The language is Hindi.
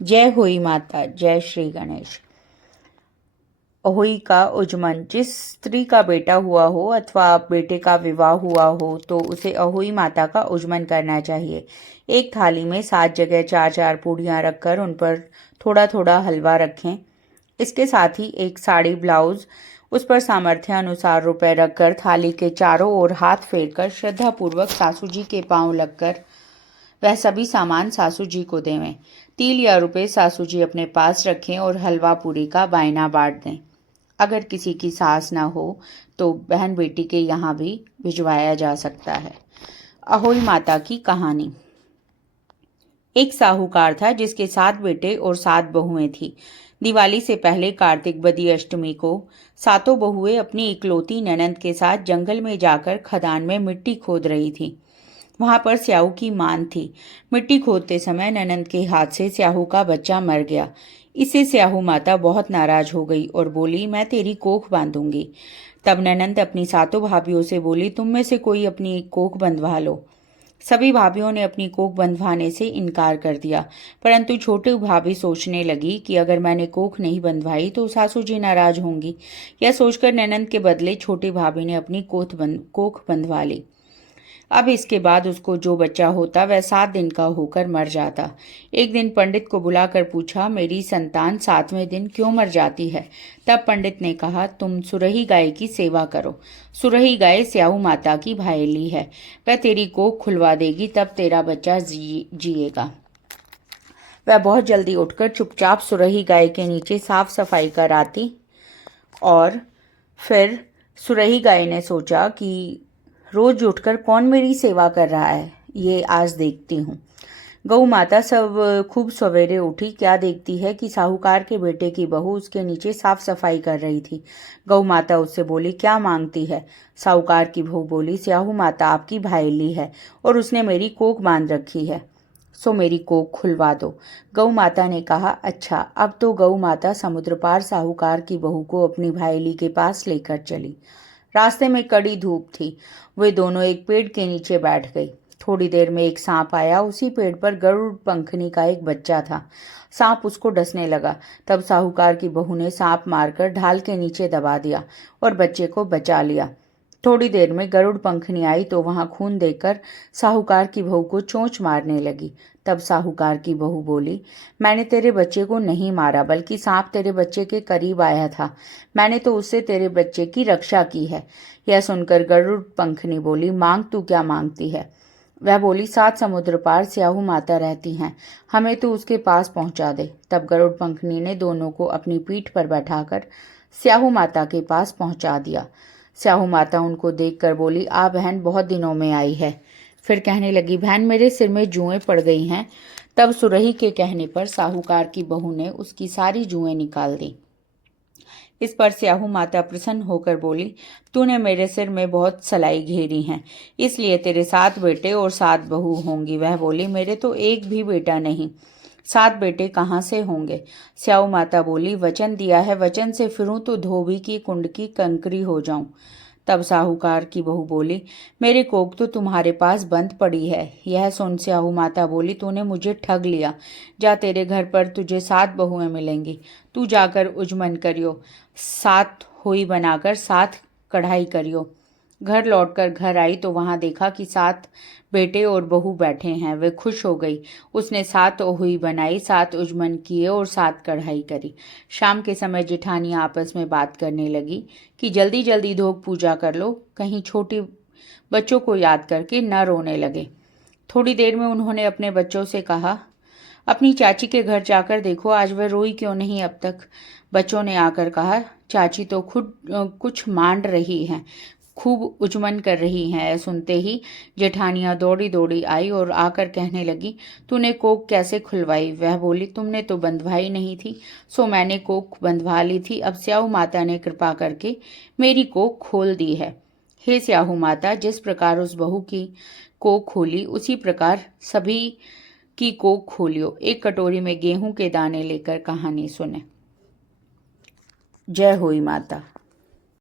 जय होई माता, जय श्री गणेश। अहोई का उजमन। जिस स्त्री का बेटा हुआ हो अथवा बेटे का विवाह हुआ हो तो उसे अहोई माता का उजमन करना चाहिए। एक थाली में 7 जगह 4-4 पूड़ियाँ रखकर उन पर थोड़ा थोड़ा हलवा रखें। इसके साथ ही एक साड़ी ब्लाउज, उस पर सामर्थ्य अनुसार रुपए रखकर थाली के चारों ओर हाथ फेरकर श्रद्धापूर्वक सासू जी के पांव लगकर वह सभी सामान सासू जी को देवें। तिल या रुपए सासू जी अपने पास रखें और हलवा पूरी का बायना बांट दें। अगर किसी की सास ना हो तो बहन बेटी के यहाँ भी भिजवाया जा सकता है। अहोई माता की कहानी। एक साहूकार था जिसके 7 बेटे और 7 बहुएं थी। दिवाली से पहले कार्तिक बदी अष्टमी को सातों बहुएं अपनी इकलौती ननंद के साथ जंगल में जाकर खदान में मिट्टी खोद रही थी। वहां पर स्याहू की मान थी। मिट्टी खोदते समय ननंद के हाथ से स्याहू का बच्चा मर गया। इससे स्याहू माता बहुत नाराज हो गई और बोली, मैं तेरी कोख बांधूंगी। तब ननंद अपनी सातों भाभियों से बोली, तुम में से कोई अपनी एक कोख बंधवा लो। सभी भाभियों ने अपनी कोख बंधवाने से इनकार कर दिया, परंतु छोटी भाभी सोचने लगी कि अगर मैंने कोख नहीं बंधवाई तो सासू जी नाराज होंगी। यह सोचकर ननंद के बदले छोटी भाभी ने अपनी कोख बंधवा ली। अब इसके बाद उसको जो बच्चा होता वह 7 दिन का होकर मर जाता। एक दिन पंडित को बुलाकर पूछा, मेरी संतान 7वें दिन क्यों मर जाती है? तब पंडित ने कहा, तुम सुरही गाय की सेवा करो। सुरही गाय स्याहू माता की भायली है, वह तेरी कोख खुलवा देगी, तब तेरा बच्चा जिएगा। वह बहुत जल्दी उठकर चुपचाप सुरही गाय के नीचे साफ सफाई कर आती और फिर सुरही गाय ने सोचा कि रोज उठकर कौन मेरी सेवा कर रहा है, ये आज देखती हूँ। गौ माता सब खूब सवेरे उठी। क्या देखती है कि साहूकार के बेटे की बहू उसके नीचे साफ सफाई कर रही थी। गौ माता उससे बोली, क्या मांगती है? साहूकार की बहू बोली, स्याहू माता आपकी भायली है और उसने मेरी कोख बांध रखी है, सो मेरी कोख खुलवा दो। गौ माता ने कहा, अच्छा। अब तो गौ माता समुद्र पार साहूकार की बहू को अपनी भायली के पास लेकर चली। रास्ते में कड़ी धूप थी। वे दोनों एक पेड़ के नीचे बैठ गई। थोड़ी देर में एक सांप आया। उसी पेड़ पर गरुड़ पंखनी का एक बच्चा था। सांप उसको डसने लगा। तब साहूकार की बहू ने सांप मारकर ढाल के नीचे दबा दिया और बच्चे को बचा लिया। थोड़ी देर में गरुड़ पंखनी आई तो वहां खून देखकर साहूकार की बहू को चोंच मारने लगी। तब साहूकार की बहू बोली, मैंने तेरे बच्चे को नहीं मारा, बल्कि सांप तेरे बच्चे के करीब आया था। मैंने तो उससे तेरे बच्चे की रक्षा की है। यह सुनकर गरुड़ पंखनी बोली, मांग तू क्या मांगती है? वह बोली, 7 समुद्र पार स्याहू माता रहती हैं, हमें तो उसके पास पहुंचा दे। तब गरुड़ पंखनी ने दोनों को अपनी पीठ पर बैठाकर स्याहू माता के पास पहुंचा दिया। स्याहू माता उनको देखकर बोली, आ बहन, बहुत दिनों में आई है। फिर कहने लगी, बहन मेरे सिर में जुएं पड़ गई हैं। तब सुरही के कहने पर साहूकार की बहू ने उसकी सारी जुएं निकाल दी। इस पर स्याहू माता प्रसन्न होकर बोली, तूने मेरे सिर में बहुत सलाई घेरी हैं, इसलिए तेरे 7 बेटे और 7 बहू होंगी। वह बोली, मेरे तो एक भी बेटा नहीं, 7 बेटे कहाँ से होंगे? स्याहू माता बोली, वचन दिया है, वचन से फिरूं तो धोबी की कुंड की कंकरी हो जाऊं। तब साहूकार की बहू बोली, मेरी कोख तो तुम्हारे पास बंद पड़ी है। यह सुन स्याहू माता बोली, तूने मुझे ठग लिया। जा, तेरे घर पर तुझे 7 बहुएं मिलेंगी। तू जाकर उजमन करियो, 7 होई बनाकर 7 कढ़ाई करियो। घर लौटकर घर आई तो वहां देखा कि 7 बेटे और बहू बैठे हैं। वे खुश हो गई। उसने 7 ओहुई बनाई, 7 उजमन किए और 7 कढ़ाई करी। शाम के समय जेठानियां आपस में बात करने लगी कि जल्दी जल्दी धोक पूजा कर लो, कहीं छोटी बच्चों को याद करके न रोने लगे। थोड़ी देर में उन्होंने अपने बच्चों से कहा, अपनी चाची के घर जाकर देखो, आज वह रोई क्यों नहीं अब तक। बच्चों ने आकर कहा, चाची तो खुद कुछ मांड रही हैं, खूब उजमन कर रही हैं। सुनते ही जेठानियां दौड़ी दौड़ी आई और आकर कहने लगी, तूने कोख कैसे खुलवाई? वह बोली, तुमने तो बंधवाई नहीं थी, सो मैंने कोख बंधवा ली थी। अब स्याहू माता ने कृपा करके मेरी कोख खोल दी है। हे स्याहू माता, जिस प्रकार उस बहू की कोख खोली उसी प्रकार सभी की कोख खोलियो। एक कटोरी में गेहूं के दाने लेकर कहानी सुने। जय होई माता।